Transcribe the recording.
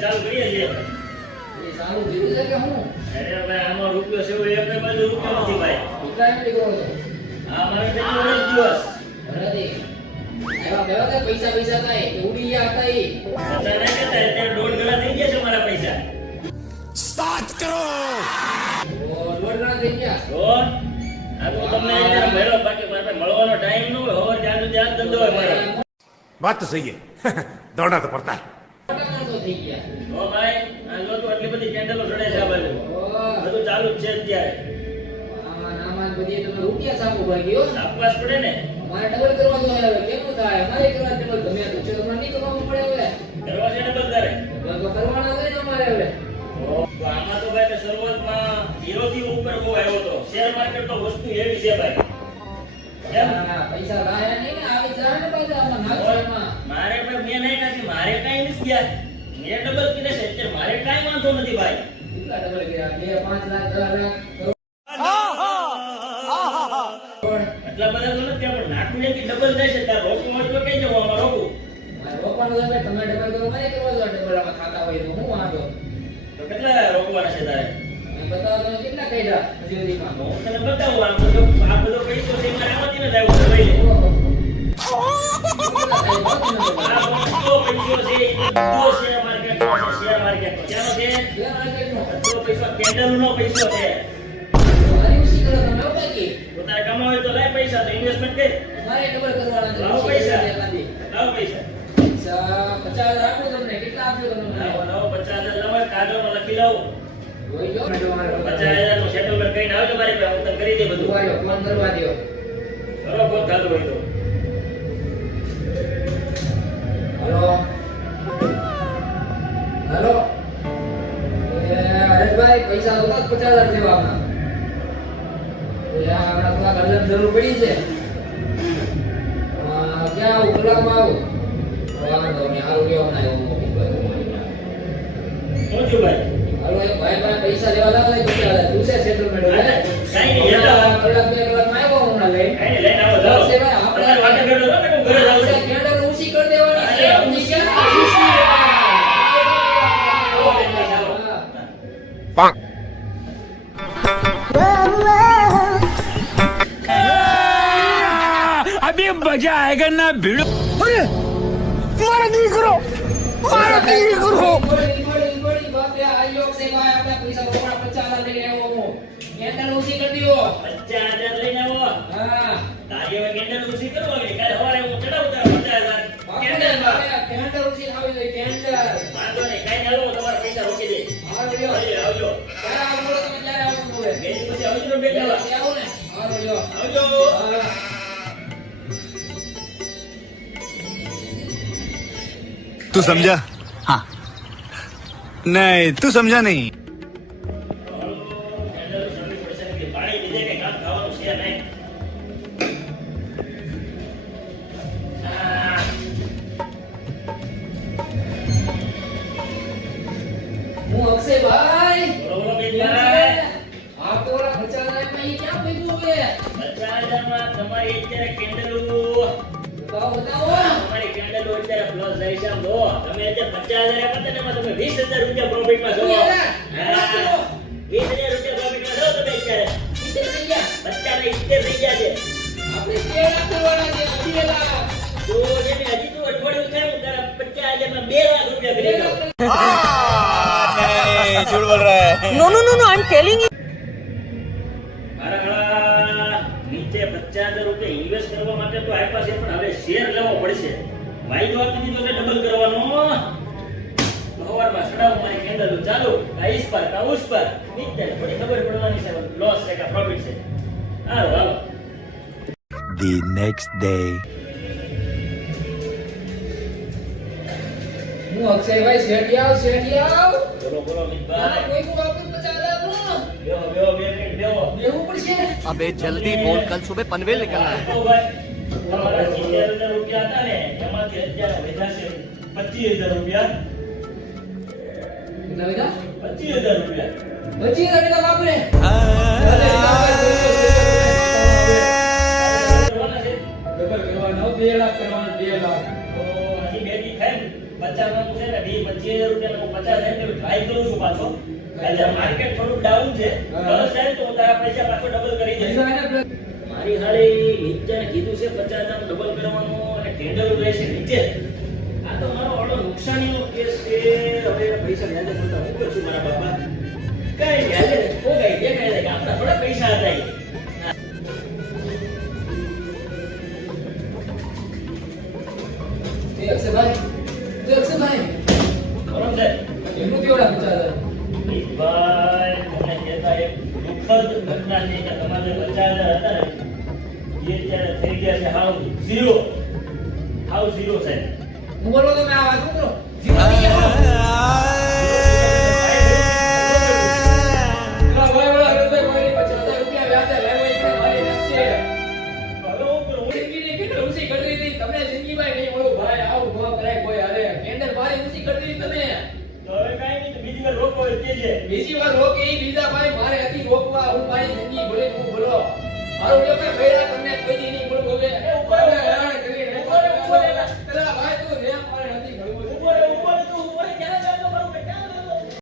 ચાલુ કરીએ છીએ સારું જીવું છે કે હું અરે ભાઈ આમાં રૂપિયો છે એ આપણે બાજુ રૂપિયો નથી ભાઈ કેટલા એમ નીકળો છો આ મારે તો દિવસ ભરતી આવા બેવા કે પૈસા પૈસા થાય કે ઉડી ગયા હતા ઈ પતા નહીં કેતા એટલે દોઢ ગણા થઈ ગયા છે મારા પૈસા 7 કરોડ દોઢ ગણા થઈ ગયા તો આ તો તમને અત્યારે મળ્યો બાકી મારે મળવાનો ટાઈમ ન હોય હવે જ્યાં સુધી આ ધંધો હોય મારો बात तो सही है दौड़ना तो पड़ता है થઈ ગયા ઓ ભાઈ આ લો તો આટલી બધી કેન્ડલો સડે છે આ બાજુ બધું ચાલુ જ છે અત્યારે આમાં નામાં બધી તમે રૂપિયા સાપો ભાગ્યો સાપવાસ પડે ને મારે ડબલ કરવા તો હવે કેમ થાય મારે કરવા ડબલ ગમે તો છે તમને નહીં કરવાનું પડે હવે કરવા છે ડબલ કરે તો કરવાના હોય ને અમારે હવે તો આમાં તો ભાઈ શરૂઆતમાં 0 થી ઉપર બહુ આવ્યો તો શેર માર્કેટ તો વસ્તુ એવી છે ભાઈ પૈસા લાયા નહીં ને આવી જાય ને પૈસા આમાં નાખવામાં મારે પણ મેં નહીં નાખી મારે કઈ નથી ગયા મેં ડબલ કીધે છે એટલે મારે કઈ વાંધો નથી ભાઈ કેટલા ડબલ કર્યા 2 5 લાખ 10 લાખ એટલા બધા તો નથી પણ નાખું ને કે ડબલ થાય છે તાર રોકવું હોય તો કઈ જવું આમાં રોકવું મારે રોકવાનું છે તમે ડબલ કરો મને કરવા દો ડબલ આમાં ખાતા હોય તો હું વાંધો તો કેટલા રોકવાના છે તારે બતાવો તમે કેટલા કર્યા મજૂરીમાં હું તને બતાવું આ બધો પૈસો છે મારે આમાંથી ન લાવ્યો છે ભાઈ શેર માર્કેટ ક્યાંનો છે શેર માર્કેટનો પૈસો કેન્ડલનો પૈસો છે મારી ઉસી કરો તમે બાકી પોતાને કમાવે તો લાય પૈસા તો ઇન્વેસ્ટમેન્ટ કર મારે ડબલ કરવાના છે લાવો પૈસા લાવો પૈસા 50000 આપો તમને કેટલા આપજો તમને લાવો 50000 લાવો કાગળમાં લખી લાવો જોઈ લો 50000 નું સેટલમેન્ટ કરીને આવજો મારી પાસે હું તને કરી દે બધું આવ્યો ફોન કરવા દયો ચલો ફોન ચાલુ હોય તો હેલો હેલો હરેશભાઈ પૈસા તો 50000 દેવા આપના આપણા થોડા અર્જન્ટ જરૂર પડી છે ક્યાં આવું કલાકમાં આવું વાંધો નહીં હારું કેવો ના એવું શું છું ભાઈ હાલો એક ભાઈ પૈસા લેવા લાવો 50000 તું છે સેટલમેન્ટ હોય કઈ નહીં કલાક 2 કલાકમાં આવ્યો હમણાં લઈ કઈ લઈને આવો જાવ છે ભાઈ આપણે વાટે બેઠો તો કે ઘરે જાવ છે કેન્ડલ ઊંચી કરી દેવાની છે ઊંચી કે પાંક अभी मजा आएगा ना भिड़ो अरे मारा नहीं करो बाप रे आयोग से भाई अपना पैसा रोकड़ा 50000 लेके आવો હું કેન્ડલ ઊંચી કરી દો 50000 લઈને આવો હા તારી હવે કેન્ડલ ઊંચી કરો કે કાલે સવારે હું ચડાવતા 50000 કેન્ડલ ઊંચી આવી ગઈ કેન્ડલ વાંધો નહીં કાઈ હાલો તમારા પૈસા રોકી દે આવજો આવજો ક્યારે આવો તમે ક્યારે આવો બોલે બે પછી આવજો તો બેઠા આવો ને આવજો આવજો तू समझा हाँ नहीं तू समझा नहीं अक्षय भाई आपको वाला 50000 में ये क्या भेजू हुए 50000 में तुम्हारी અત્યારે કેન્ડલ बताओ हमारी कैंडल અત્યારે પ્લસ રહી છે દો તમે અત્યારે 50000 આપ્યા ને એમાં તમે 20000 રૂપિયા પ્રોફિટ માં છો 20000 રૂપિયા પ્રોફિટ માં છો તમે અત્યારે 70 થઈ ગયા 50 ને 70 થઈ ગયા છે આપણે કેળા કરવાના છે કેળા તો જેને હજી તો અઠવાડિયું થાય હું તારા 50000 માં 2 લાખ રૂપિયા કરી દઉં नहीं झूठ बोल रहा है no no no no I am telling you મારા નીચે 50000 રૂપિયા ઇન્વેસ્ટ કરવા માટે તો આ પાસે પણ હવે શેર લેવો પડશે વાયદો આપી દીધો છે ડબલ કરવાનો સવારમાં સડાવ મારી કેન્ડલ ચાલુ આઈસ પર કાઉસ પર નીચે થોડી ખબર પડવાની છે લોસ છે કે પ્રોફિટ છે હાલો હાલો The next day હું અક્ષયભાઈ શેઠિયાવ બોલો બોલો મિતભાઈ કોઈ કો આપું 50000 નો બેહો બે મિનિટ બેહો પડશે अबे जल्दी बोल कल सुबह पनवेल निकलना है તમારા 70000 રૂપિયા હતા ને એમાંથી અત્યારે વધ્યા છે 25,000 રૂપિયા. કેટલા બેટા? 25,000 રૂપિયા. 25,000 બેટા બાપરે. કરવાના છે? ડબલ કરવાનો 2 લાખ કરવાનો 2 લાખ. તો હજી બે દી થાય ને, 50 છે ને, 25,000 રૂપિયા હું 50,000 ટ્રાય કરું છું પાછો. એટલે માર્કેટ થોડું ડાઉન છે. બસ થાય તો હું તારા પૈસા પાછો ડબલ કરી દઈશ. મારી હાળી નીચેને કીધું છે 50,000 ડબલ કરવાનું અને ટેન્ડર રહેશે નીચે. આ તો મારો ઓર્ડર નુકસાનીનો કેસ છે. હવે પૈસા વ્યાજે થતા હું છું મારા બાપા. કઈ વ્યાજે કોગાઈ દેખાય છે કે આપણા થોડા પૈસા હતા ઈ. અક્ષયભાઈ બરોબર છે? એમનું કેવડા 50,000? ભાઈ મને કહેતા એક દુઃખદ ઘટના છે કે તમારે 50,000 હતા ને એ અત્યારે થઈ ગયા છે હાવ ઝીરો સાહેબ. હું બોલો તમે આ વાત કરો. જીવા થઈ ગયા બોલો. પેલા ભાઈ વાળા હૃદયભાઈ 50,000 રૂપિયા વ્યાજે લેવાય છે મારી વચ્ચે. હવે હું કરું? જિંદગીની કેટલી ઊંચી કરી દીધી તમને જિંદગીમાં નહીં મળ્યું ભાઈ આવું ન કરાય કોઈ હારે કેન્ડલ મારી ઊંચી કરી દીધી તમે. તો હવે કાંઈ નહીં, તો બીજી વાર રોકો હોય તે છે. બીજી વાર રોકે ઈ બીજા ભાઈ મારે હતી રોકવા હું મારી જિંદગી ભલે હું બોલો મારું કે ભાઈ ભૈરા તમને કોઈ દી નહીં મળું હવે ઉપર હેરાન